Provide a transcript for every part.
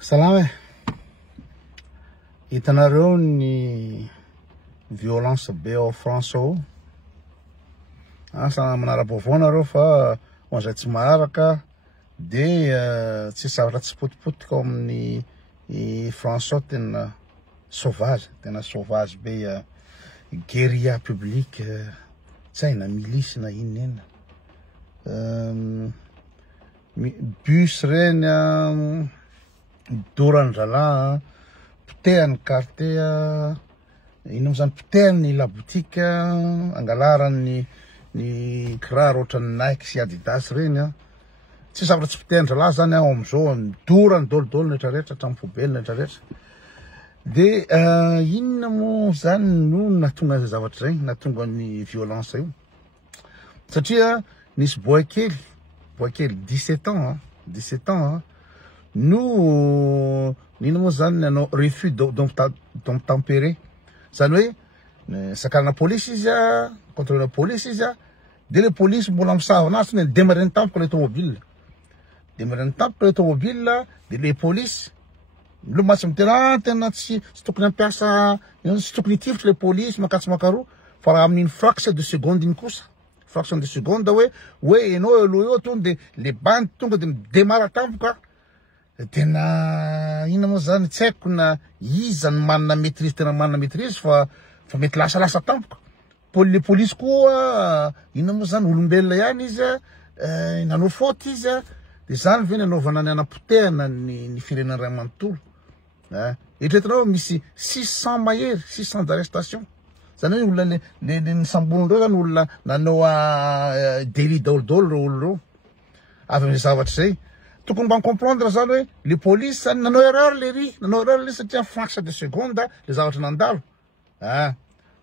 Salama hitanareo ny violence be ao France ao. Asa manara-baovao nareo fa hoan'izay tsy maharaka de tsy zavatra tsy potipotika ao amin'ny France ao tena sauvage be guérilla publique tsy hay na milice na inona bus reny doran-drala potehany quartier ino zany potehany la boutique angalarany ny kiraro ohatran'ny Nike sy Adidas reny tsy zavatra tsy potehany-drala zany ao amizao midorany dolodolo rehetrarehetra hatramin'ny poubelle rehetrarehetra de inona moa zany no nahatonga zay zavatra zay nahatonga ny violence io satria nisy boy kely 17 ans no nino moa zany nanao refus d'obtempérer zany hoe sakalana polisy izy contrôle polisy izy de le polisy mbola misava anazy ny demarreny tampoka le tomobile de le polisy lo matsy mitena tena tsy tokony ampiasa tsy tokony hitifitra le polisy makatsy makaroa fa raha amin'iny fraction de seconde iny kosa fraction de seconde hoe enao aloha eo tonga de le bande tonga de midemara tampoka tena ina moa zany tsy haiko na iza ny manana maîtrise tena manana maîtrise fa mety lasa tampoka le polisy koa ina moa zany olombelona ihany izy nanao faute izy de zany ve nanaovana ny anapotehana ny firenena ray manontolo eritreretinao misy 600 d'arrestation zany hoe olona le nisamboniny reo zany olona nanao délit daolodolo reo olo reo avy am'zay zavatra zay tokony mba comprendre zany hoe le polisy zany nanao erreur le satria fraction de seconde le zavatra nandalo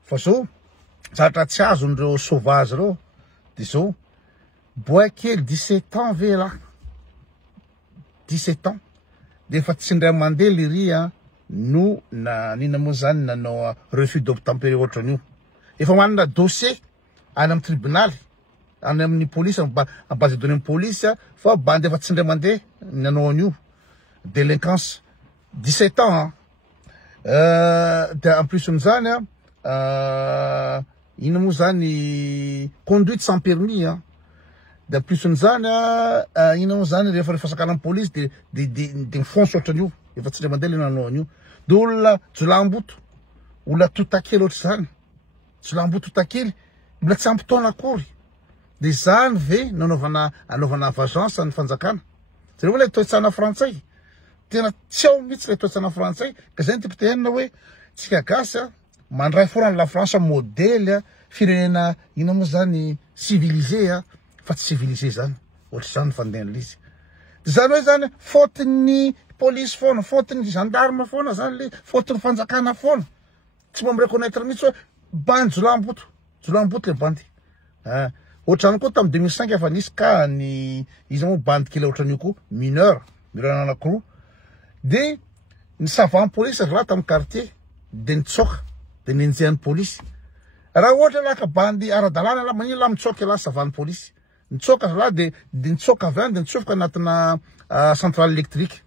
fa zao zavatra tsy azon'ireo sauvage reo de zao boy kely 17 ans ve la 17 ans de efa tsy ndray mandeha le ry no nina moa zany nanao refus d'obtempérer ohatran'io efa manana dossier any amin'ny tribunal any amin'ny polisy base de données polisy fa bande efa tsy ndray mandeha nanao an'io délinquance 17 ans de en plus n'zany ino moa zany conduite sans permis de plus n'zany ino moa zany rehefa sakanany polisy de mifonso ohatran'io efa tsy ndray mandeha le nanao an'io de olona jolamboto olona totakely ohatry zany jolamboto totakely mbola tsy ampitaona akory de zany ve anaovana vengeance ny fanjakana zay hoe le toetsana frantsay tena tsy ao mihitsy le toetsana frantsay ka zay ny tipotehana hoe tsika gasy mandray forany la France modèle firenena ino moa zany civilisé fa tsy civilisé zany ohatry zany fandehan'le izy de zany hoe zany faute-ny police foana faute-ny gendarme foana zany le faute-ny fanjakana foana tsy mba mireconnaître mihitsy hoe bande jolamboto le bandy ohatrany koa tamin'ny 2005 efa nisy ka ny izy moa bande kely ohatran'io koa mineur anankiroa de ny savant police raha tamin'ny quartier de nitsoka de nenjehan'ny polisy raha ohatra la ka bandy ara-dalàna la manino la mitsoka la savant police nitsoka la de nitsoka avy any de nitsofoka anatina centrale électrique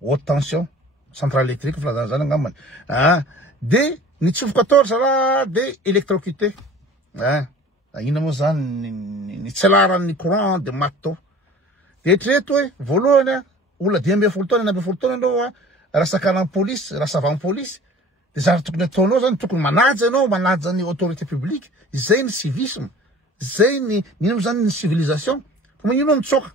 haute tension centrale électrique filazana angambany de nitsofoka tao zala de électrocuté ina moa zany ny tselaran'ny courant de mato de eritrereto hoe voalohany olona 12 taona anao raha sakanany polisy raha savant police de zavatra tokony ataonao zany tokony manaja anao manaja ny autorité publique zay ny civisme zay ny ino zany ny civilisation fa manino mitsoka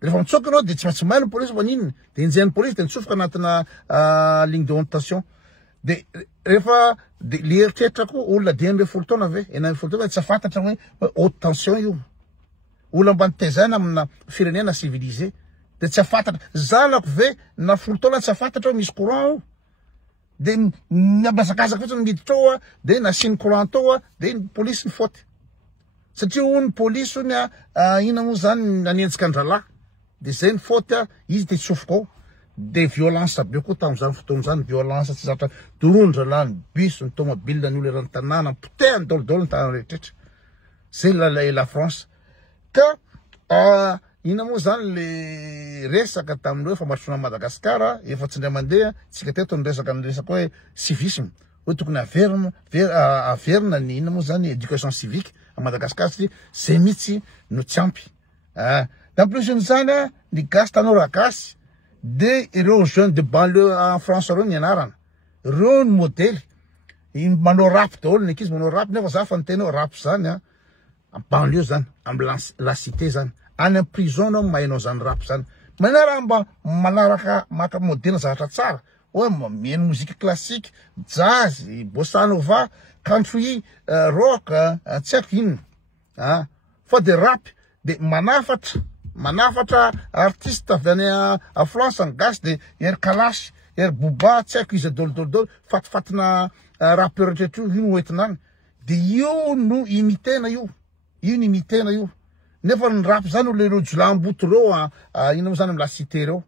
de rehefa mitsoka anao de tsy maintsy maina polisy maninona de enjehan'ny polisy de nitsofoka anatina ligne de haute de rehefa le eritreritra koa olona 12 taona ve 12 taona tsy afantatra hoe haute tension io olona mba nitezana amina firenena civilisé de tsy afantatra zanako ve na 10 taona tsy afantatra hoe misy courant de miabazakazaka fotsiny miditra ao de nasiny courant tao de ny polisy ny faute satria ho ny polisy ony ina moa zany nanenjika andrala de zay ny faute izy de tsofoka ao de violence be koa tamin'izany fotoana zany violence tsy zatra doron-drala ny bus ny tomobile ny olo eran'ny tanàna potehany daolodolo ny tanàna rehetrrehetra zay la France ka ina moa zany le resaka tamin'ireo famatroana Madagasikara efa tsy ndray mandeha tsika teto ny resaka hoe civisme hoe tokony averina ny ina moa zany éducation civique à Madagascar satria zay mihitsy no tsy ampy d'en plus zany ny gasy tanora gasy de ireo jeunes de banlieue en France reo ny anarana reo ny modèle manao rap daholo ny ankizy manao rap nefa za fa niteny hoe rap zany en banlieue zany amy la cité zany any am prison anao mahainao zany rap zany manara mba manaraka maka modèle zavatra tsara hoe mihaino musique classique jazz bossa nova country rock tsy haiko inona fa de rap de manafatra artiste avy any a France ny gasy de ery Kalash ery Booba tsy haiko izy dolodolodolo fatifatina rappeur rehetra io no entinany de io no imitena io no imitena io nefa ny rap zany le jolamboto reo ina moa zany amy la cité reo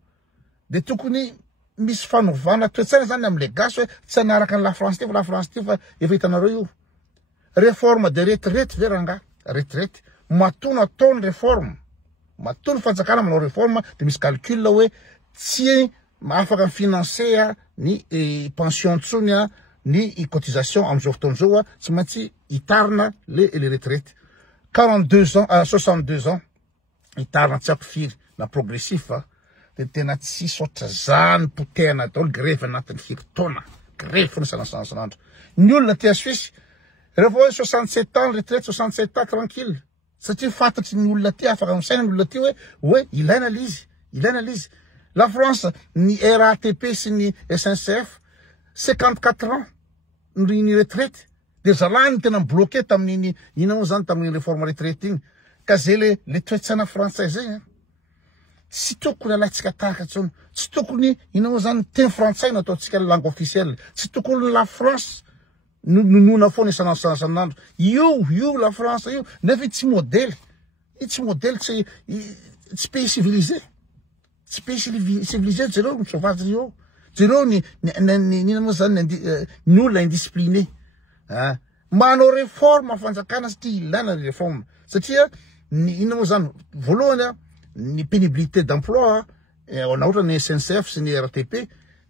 de tokony misy fanovana toetsaina zany amle gasy hoe tsy anaraka ny la France ty fa la France ty fa efa hitanareo io réforme de retraite ve ranga retraite matono ataony réforme matono fanjakana manao réforme de misy calcul hoe tsy afaka financer ny pension ntsony ny cotisation amizao fotoana zao tsy maintsy hitarina le retraite 42 ans 62 ans hitarina tsy haiko firy na progressif de tena tsy sotra zany potehana daholo grève anatin'ny hektaona grève fona sanandro ny olona tia Suisse rehefa hoe 67 ans retraite 67 ans tranquille satria fantatry ny olona ty afaka misaina ny olona ty hoe ilaina lizy la France ny RATP sy ny SNCF 54 ans ny retraite de zalany tena bloqué tamin'ny ina moa zany tamin'ny réforme retraite igny ka zay le toetsaina français zay tsy tokony alaitsika tahaka tsony tsy tokony ina moa zany teny frantsay no ataotsika langue officielle tsy tokony la France nonona foana isanandro io la France io nefa tsy modèle tsy pays civilisé tsy pays civilisé jereo ny sauvage io jereo ny ina moa zany ny olona indiscipliné manao réforme fanjakana satria ilaina ny réforme satria ny ina moa zany voalohany ny pénibilité d'emploi na ohatra ny SNCF sy ny RATP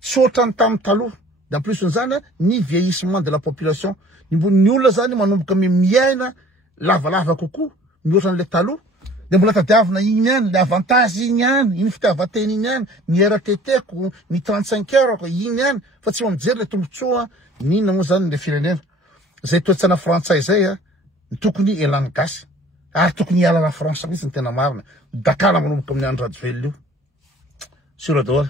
tsy ohatrany tamin'ny taloha d'en plus zany ny vieillissement de la population ny olona zany manomboka miaina lavalava kokoa mihoatran'le taloha de mbola tadiavina igny ihany le avantage igny ihany iny fitiavateny igny ihany ny RTT-ko ny 35 heures ko igny ihany fa tsy mijery le tombotsoa ny inona moa zany le firenena zay toetsaina frantsay zay tokony elany gasy ary tokony hiala la France mihitsy ny tena marina dakala manomboka amin'ny andro rajovelo io sura daholo